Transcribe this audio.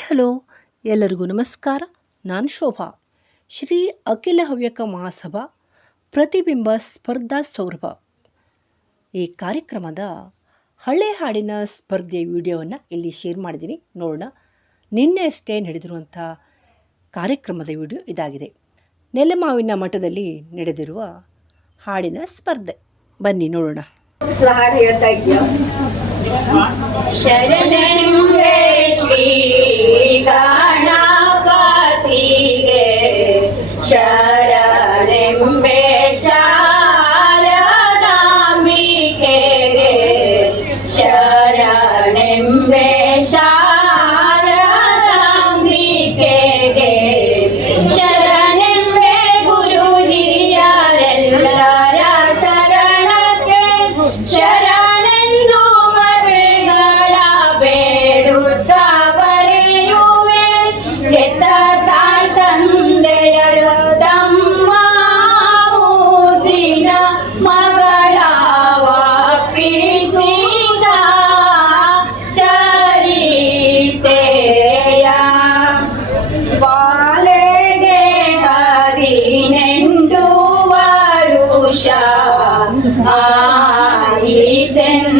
Hello ಎಲ್ಲರಿಗೂ ನಮಸ್ಕಾರ. ನಾನು ಶೋಭಾ. ಶ್ರೀ ಅಖಿಲ ಹವ್ಯಕ ಮಹಾಸಭಾ ಪ್ರತಿಬಿಂಬ ಸ್ಪರ್ಧಾ ಸೌರಭ ಈ ಕಾರ್ಯಕ್ರಮದ ಹಳೆ ಹಾಡಿನ ಸ್ಪರ್ಧೆ ವಿಡಿಯೋವನ್ನು ಇಲ್ಲಿ ಶೇರ್ ಮಾಡಿದ್ದೀನಿ. ನೋಡೋಣ. ನಿನ್ನೆ ಅಷ್ಟೇ ನಡೆದಿರುವಂಥ ಕಾರ್ಯಕ್ರಮದ ವಿಡಿಯೋ ಇದಾಗಿದೆ. ನೆಲಮಾವಿನ ಮಠದಲ್ಲಿ ನಡೆದಿರುವ ಹಾಡಿನ ಸ್ಪರ್ಧೆ. ಬನ್ನಿ ನೋಡೋಣ. ಹಾಡು ಹೇಳ್ತಾ ಇದೆಯಾ? ಶರಣೆಂಬೆ ಶ್ರೀ ಗಣಪತಿಗೆ, ಶರಣೆಂಬೆ ಶಾರದಾಂಬಿಕೆಗೆ, ಶರಣೆಂಬೆ ಶಾರದಾಂಬಿಕೆಗೆ, ಶರಣೆಂಬೆ ಗುರು ಹಿರಿಯರೆಲ್ಲರ ಚರಣಕ್ಕೆ, ಶರಣೆಂದು ಮರೆಗಳ ಬೇಡುತ್ತ ಬರೆಯುವೆ. ಹೆತ್ತ ತಾಯಿ ತಂದೆಯರು ತಮ್ಮ ಮುದ್ದಿನ ಮಗಳ ವಾಪಿಸಿದ ಚರಿತೆಯ, ಬಾಲೆಗೆ 18 ವರುಷ ಆಯಿತೆಂದು